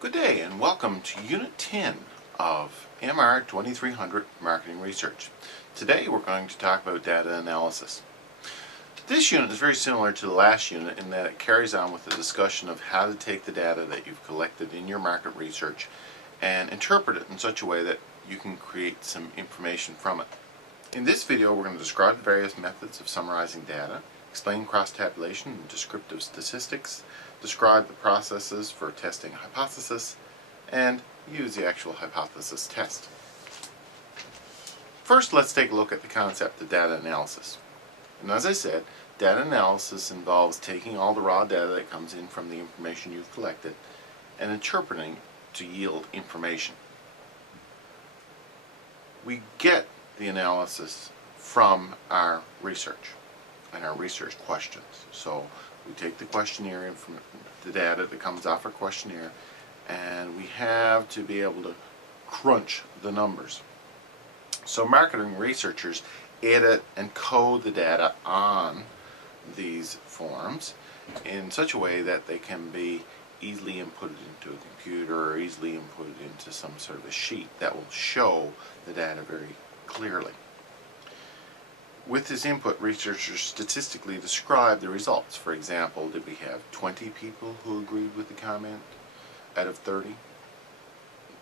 Good day and welcome to Unit 10 of MR2300 Marketing Research. Today we're going to talk about data analysis. This unit is very similar to the last unit in that it carries on with the discussion of how to take the data that you've collected in your market research and interpret it in such a way that you can create some information from it. In this video we're going to describe the various methods of summarizing data, explain cross-tabulation and descriptive statistics, describe the processes for testing a hypothesis, and use the actual hypothesis test. First, let's take a look at the concept of data analysis. And as I said, data analysis involves taking all the raw data that comes in from the information you've collected and interpreting to yield information. We get the analysis from our research and our research questions. So we take the questionnaire and from the data that comes off our questionnaire, and we have to be able to crunch the numbers. So marketing researchers edit and code the data on these forms in such a way that they can be easily inputted into a computer or easily inputted into some sort of a sheet that will show the data very clearly. With this input, researchers statistically describe the results. For example, did we have 20 people who agreed with the comment out of 30?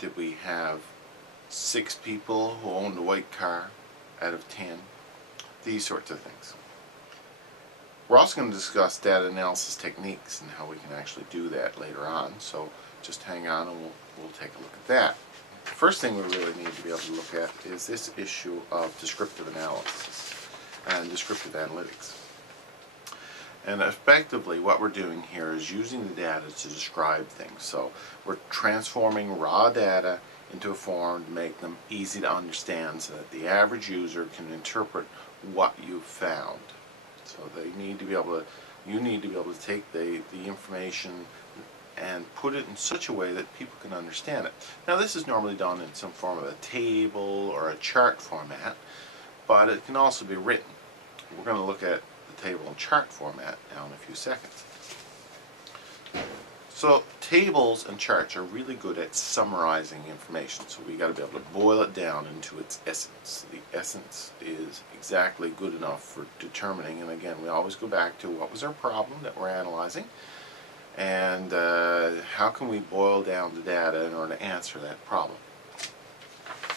Did we have 6 people who owned a white car out of 10? These sorts of things. We're also going to discuss data analysis techniques and how we can actually do that later on, so just hang on and we'll take a look at that. The first thing we really need to be able to look at is this issue of descriptive analysis and descriptive analytics. And effectively what we're doing here is using the data to describe things. So we're transforming raw data into a form to make them easy to understand so that the average user can interpret what you've found. So they need to be able to, you need to be able to take the information and put it in such a way that people can understand it. Now this is normally done in some form of a table or a chart format, but it can also be written. We're going to look at the table and chart format now in a few seconds. So tables and charts are really good at summarizing information, so we got to be able to boil it down into its essence. The essence is exactly good enough for determining, and again we always go back to what was our problem that we're analyzing and how can we boil down the data in order to answer that problem.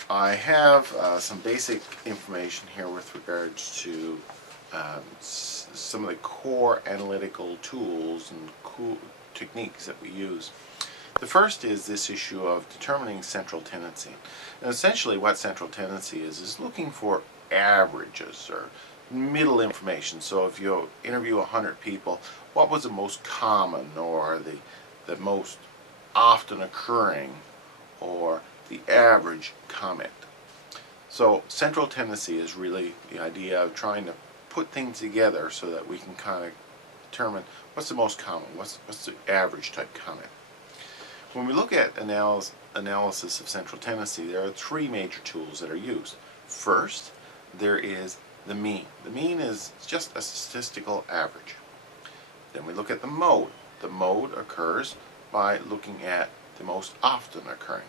I have some basic information here with regards to some of the core analytical tools and techniques that we use. The first is this issue of determining central tendency. And essentially what central tendency is looking for averages or middle information. So if you interview 100 people, what was the most common or the most often occurring or the average comment. So central tendency is really the idea of trying to put things together so that we can kind of determine what's the most common, what's the average type comment. When we look at analysis of central tendency, there are 3 major tools that are used. First, there is the mean. The mean is just a statistical average. Then we look at the mode. The mode occurs by looking at the most often occurring.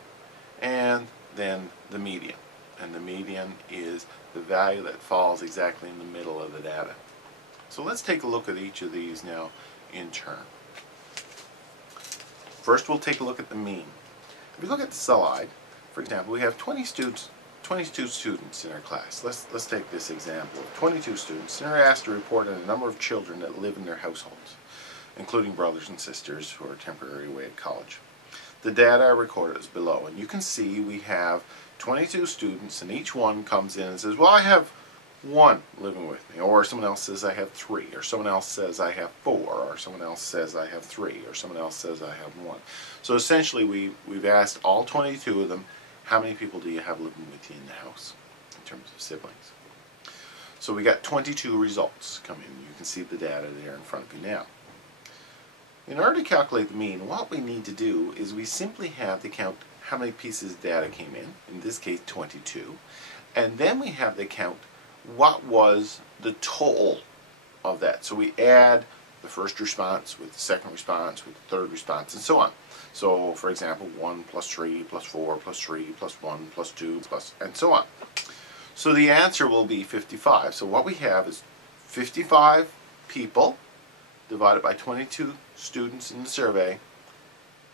And then the median. And the median is the value that falls exactly in the middle of the data. So let's take a look at each of these now in turn. First we'll take a look at the mean. If we look at the slide, for example, we have 22 students in our class. Let's take this example. 22 students, and they're asked to report on the number of children that live in their households, including brothers and sisters who are temporarily away at college. The data are recorded as below, and you can see we have 22 students, and each one comes in and says, well, I have 1 living with me, or someone else says I have 3, or someone else says I have 4, or someone else says I have 3, or someone else says I have 1. So essentially we've asked all 22 of them, how many people do you have living with you in the house in terms of siblings? So we got 22 results come in. You can see the data there in front of you now. In order to calculate the mean, what we need to do is we simply have to count how many pieces of data came in this case 22, and then we have to count what was the total of that. So we add the first response with the second response with the third response, and so on. So, for example, 1 plus 3 plus 4 plus 3 plus 1 plus 2 plus, and so on. So the answer will be 55. So what we have is 55 people divided by 22 students in the survey,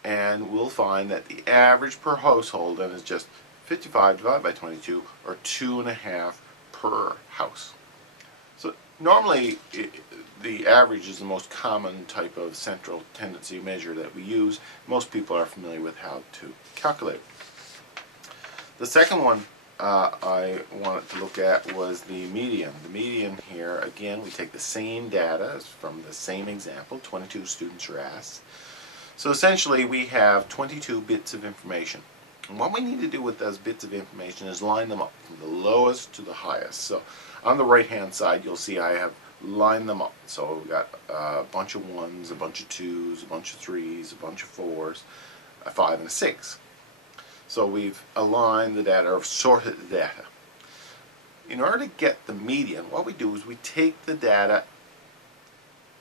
and we'll find that the average per household then is just 55 divided by 22, or 2.5 per house. So normally the average is the most common type of central tendency measure that we use. Most people are familiar with how to calculate. The second one I wanted to look at was the median. The median here, again, we take the same data as from the same example. 22 students are asked. So essentially we have 22 bits of information. And what we need to do with those bits of information is line them up from the lowest to the highest. So on the right hand side you'll see I have lined them up. So we've got a bunch of 1s, a bunch of 2s, a bunch of 3s, a bunch of 4s, a 5 and a 6. So we've aligned the data, or sorted the data. In order to get the median, what we do is we take the data,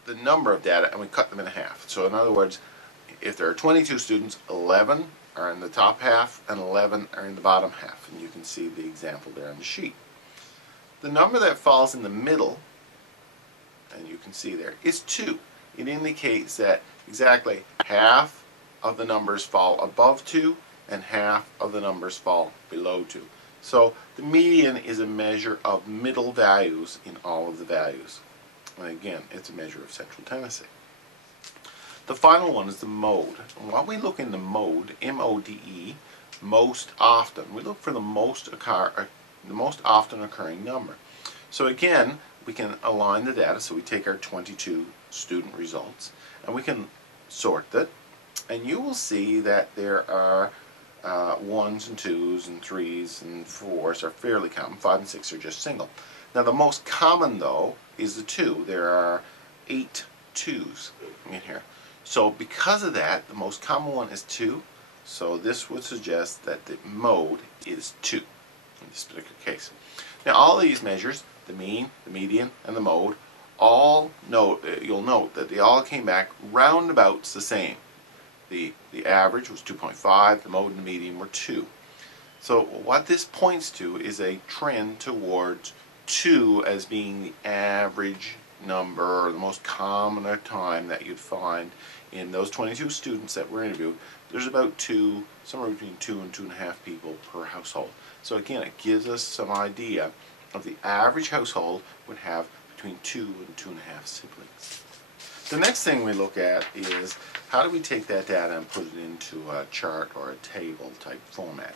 the number of data, and we cut them in half. So in other words, if there are 22 students, 11 are in the top half and 11 are in the bottom half. And you can see the example there on the sheet. The number that falls in the middle, and you can see there, is 2. It indicates that exactly half of the numbers fall above 2 and half of the numbers fall below 2. So the median is a measure of middle values in all of the values. And again, it's a measure of central tendency. The final one is the mode. And what we look in the mode, M-O-D-E, most often, we look for the most often occurring number. So again, we can align the data. So we take our 22 student results and we can sort it. And you will see that there are 1s and 2s and 3s and 4s are fairly common. 5 and 6 are just single. Now the most common though is the 2. There are 8 2s in here. So because of that, the most common one is 2. So this would suggest that the mode is 2 in this particular case. Now all these measures, the mean, the median, and the mode, all you'll note that they all came back roundabouts the same. The average was 2.5, the mode and the median were 2. So what this points to is a trend towards 2 as being the average number, or the most common time that you'd find in those 22 students that were interviewed. There's about 2, somewhere between 2 and 2.5 people per household. So again, it gives us some idea of the average household would have between 2 and 2.5 siblings. The next thing we look at is how do we take that data and put it into a chart or a table type format.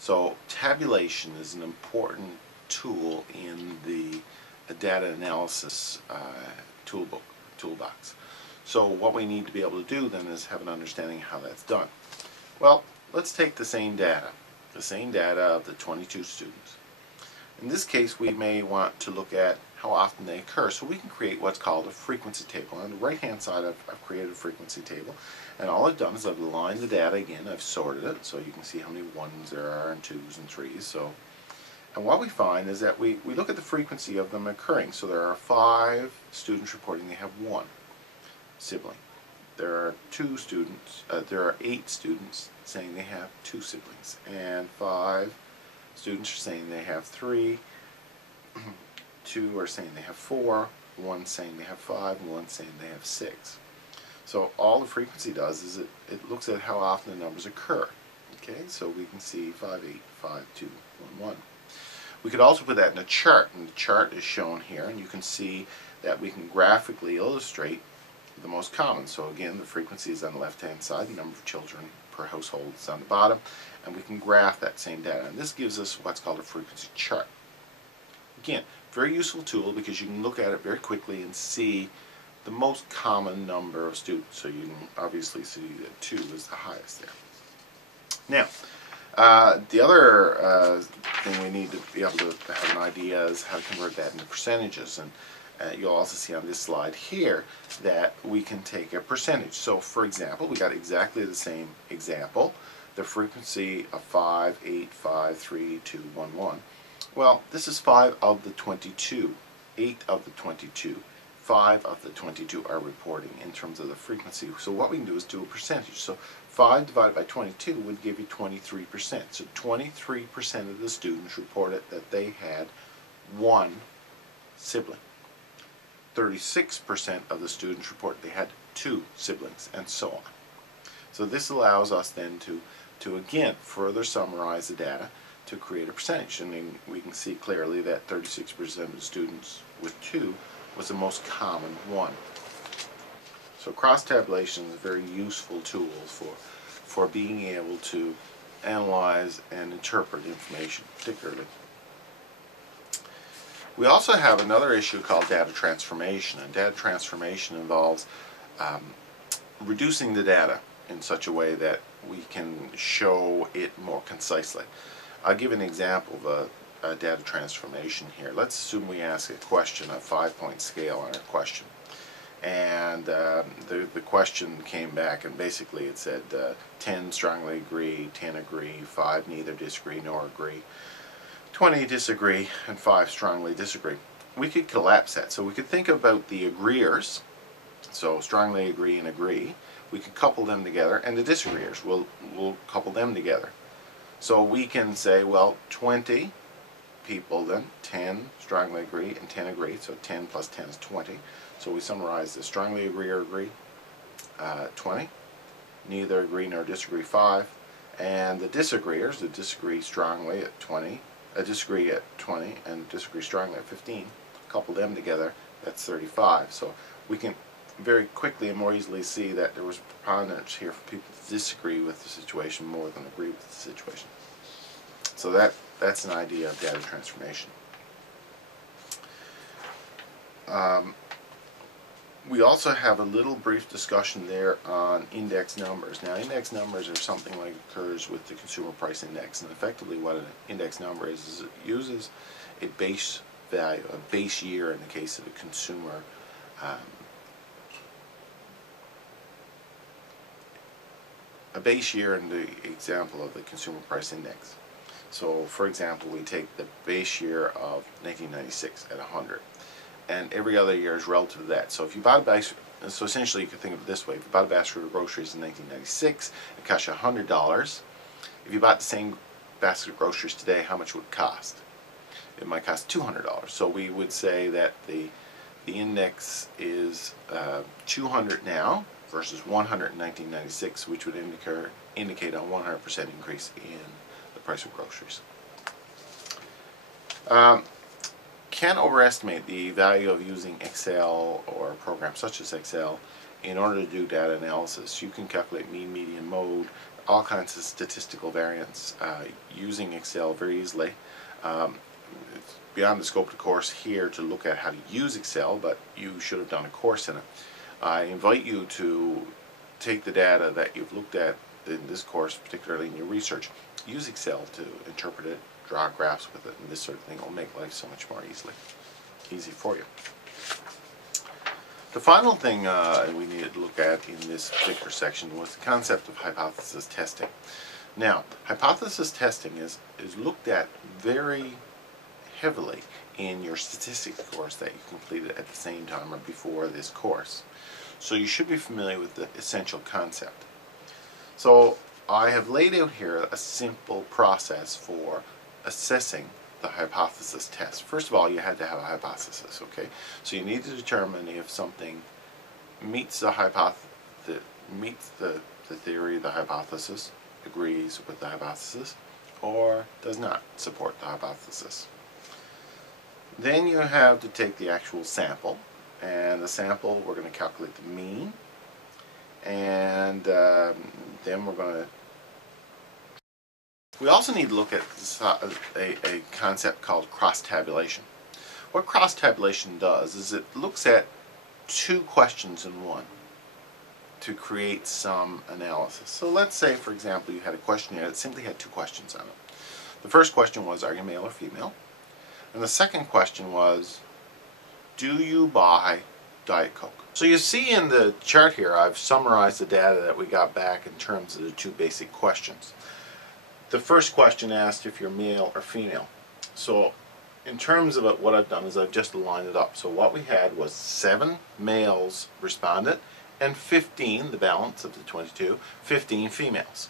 So tabulation is an important tool in the data analysis toolbox. So what we need to be able to do then is have an understanding of how that's done. Well, let's take the same data of the 22 students. In this case, we may want to look at how often they occur. So we can create what's called a frequency table. On the right hand side, I've created a frequency table. And all I've done is I've aligned the data again. I've sorted it so you can see how many 1s there are and 2s and 3s. And what we find is that we look at the frequency of them occurring. So there are 5 students reporting they have 1 sibling. There are 8 students saying they have 2 siblings. And 5 students are saying they have 3. 2 are saying they have 4, 1 saying they have 5, and 1 saying they have 6. So all the frequency does is it looks at how often the numbers occur. Okay, so we can see 5, 8, 5, 2, 1, 1. We could also put that in a chart, and the chart is shown here, and you can see that we can graphically illustrate the most common. So again, the frequency is on the left hand side, the number of children per household is on the bottom, and we can graph that same data. And this gives us what's called a frequency chart. Again, very useful tool because you can look at it very quickly and see the most common number of students. So you can obviously see that 2 is the highest there. Now, the other thing we need to be able to have an idea is how to convert that into percentages. And you'll also see on this slide here that we can take a percentage. So for example, we got exactly the same example, the frequency of 5, 8, 5, 3, 2, 1, 1. Well, this is 5 of the 22, 8 of the 22, 5 of the 22 are reporting in terms of the frequency. So what we can do is do a percentage. So 5 divided by 22 would give you 23%. So 23% of the students reported that they had one sibling. 36% of the students reported they had two siblings, and so on. So this allows us then to again further summarize the data to create a percentage, and then we can see clearly that 36% of the students with two was the most common one. So cross-tabulation is a very useful tool for being able to analyze and interpret information particularly. We also have another issue called data transformation, and data transformation involves reducing the data in such a way that we can show it more concisely. I'll give an example of a data transformation here. Let's assume we ask a question, a 5-point scale on a question, and the question came back and basically it said 10 strongly agree, 10 agree, 5 neither disagree nor agree, 20 disagree, and 5 strongly disagree. We could collapse that. So we could think about the agreeers, so strongly agree and agree. We could couple them together, and the disagreeers, we'll couple them together. So we can say, well, 20 people then, 10 strongly agree and 10 agree, so 10 plus 10 is 20. So we summarize the strongly agree or agree, 20, neither agree nor disagree, 5, and the disagreeers, that disagree strongly at 20, disagree at 20, and disagree strongly at 15, couple them together, that's 35. So we can very quickly and more easily see that there was preponderance here for people to disagree with the situation more than agree with the situation. So that's an idea of data transformation. We also have a little brief discussion there on index numbers. Now, index numbers are something like occurs with the consumer price index, and effectively what an index number is it uses a base value, a base year in the case of the consumer a base year in the example of the consumer price index. So for example, we take the base year of 1996 at 100, and every other year is relative to that. So if you bought a basket, so essentially you could think of it this way: if you bought a basket of groceries in 1996, it cost you $100. If you bought the same basket of groceries today, how much would it cost? It might cost $200. So we would say that the index is 200 now versus 100 in 1996, which would indicate a 100% increase in the price of groceries. Can't overestimate the value of using Excel or programs such as Excel in order to do data analysis. You can calculate mean, median, mode, all kinds of statistical variance using Excel very easily. It's beyond the scope of the course here to look at how to use Excel, but you should have done a course in it. I invite you to take the data that you've looked at in this course, particularly in your research, use Excel to interpret it, draw graphs with it, and this sort of thing will make life so much more easy for you. The final thing we needed to look at in this particular section was the concept of hypothesis testing. Now, hypothesis testing is looked at very heavily in your statistics course that you completed at the same time or before this course. So you should be familiar with the essential concept. So I have laid out here a simple process for assessing the hypothesis test. First of all, you had to have a hypothesis, okay? So you need to determine if something meets the theory, the hypothesis, agrees with the hypothesis, or does not support the hypothesis. Then you have to take the actual sample, and the sample, we're going to calculate the mean, and then we're going to... We also need to look at a concept called cross-tabulation. What cross-tabulation does is it looks at two questions in one to create some analysis. So let's say, for example, you had a questionnaire that simply had two questions on it. The first question was, are you male or female? And the second question was, do you buy Diet Coke? So you see in the chart here, I've summarized the data that we got back in terms of the two basic questions. The first question asked if you're male or female. So in terms of it, what I've done is I've just lined it up. So what we had was 7 males responded and 15, the balance of the 22, 15 females.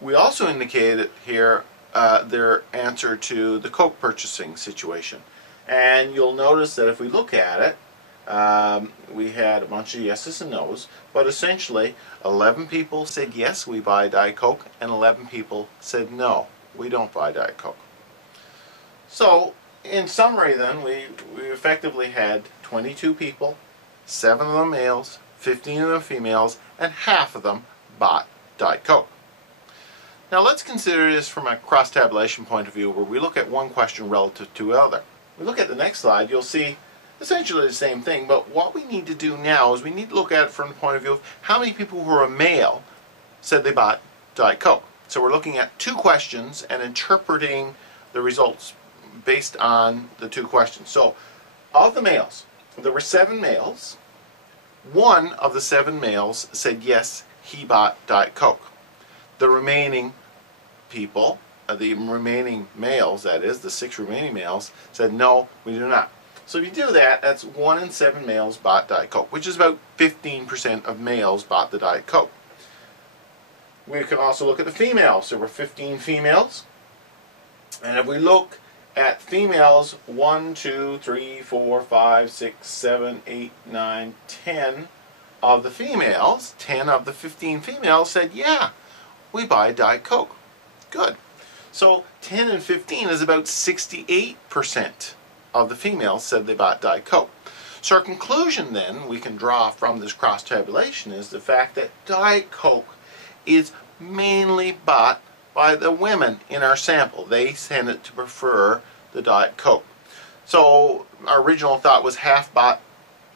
We also indicated here their answer to the Coke purchasing situation. And you'll notice that if we look at it, we had a bunch of yeses and nos, but essentially 11 people said yes, we buy Diet Coke, and 11 people said no, we don't buy Diet Coke. So in summary then, we effectively had 22 people, 7 of them males, 15 of them females, and half of them bought Diet Coke. Now let's consider this from a cross-tabulation point of view, where we look at one question relative to another. We look at the next slide, you'll see essentially the same thing, but what we need to do now is we need to look at it from the point of view of how many people who are male said they bought Diet Coke. So we're looking at 2 questions and interpreting the results based on the 2 questions. So of the males, there were 7 males. 1 of the 7 males said yes, he bought Diet Coke. The remaining people, the remaining males, that is, the 6 remaining males, said no, we do not. So if you do that, that's 1 in 7 males bought Diet Coke, which is about 15% of males bought the Diet Coke. We can also look at the females. There were 15 females. And if we look at females, 1, 2, 3, 4, 5, 6, 7, 8, 9, 10 of the females, 10 of the 15 females said, yeah, we buy Diet Coke. Good. So 10 and 15 is about 68% of the females said they bought Diet Coke. So our conclusion then we can draw from this cross-tabulation is the fact that Diet Coke is mainly bought by the women in our sample. They tended to prefer the Diet Coke. So our original thought was half bought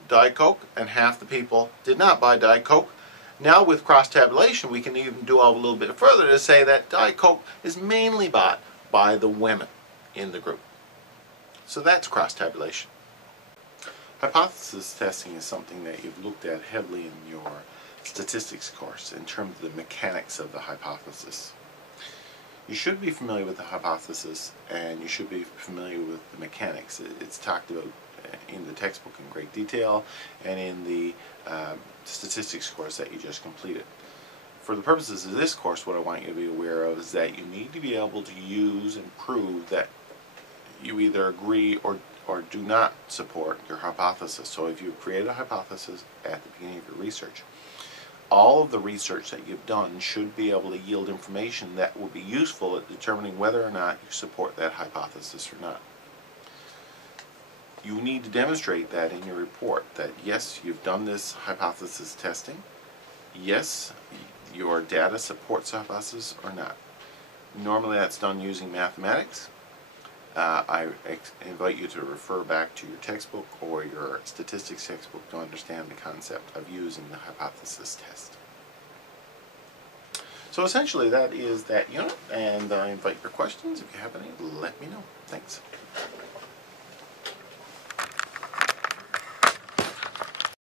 Diet Coke and half the people did not buy Diet Coke. Now with cross-tabulation we can even do a little bit further to say that Diet Coke is mainly bought by the women in the group. So that's cross-tabulation. Hypothesis testing is something that you've looked at heavily in your statistics course in terms of the mechanics of the hypothesis. You should be familiar with the hypothesis and you should be familiar with the mechanics. It's talked about in the textbook in great detail and in the statistics course that you just completed. For the purposes of this course, what I want you to be aware of is that you need to be able to use and prove that you either agree or do not support your hypothesis. So if you've created a hypothesis at the beginning of your research, all of the research that you've done should be able to yield information that will be useful at determining whether or not you support that hypothesis or not. You need to demonstrate that in your report, that yes, you've done this hypothesis testing, yes, your data supports the hypothesis or not. Normally that's done using mathematics. I invite you to refer back to your textbook or your statistics textbook to understand the concept of using the hypothesis test. So essentially that is that unit, and I invite your questions. If you have any, let me know. Thanks.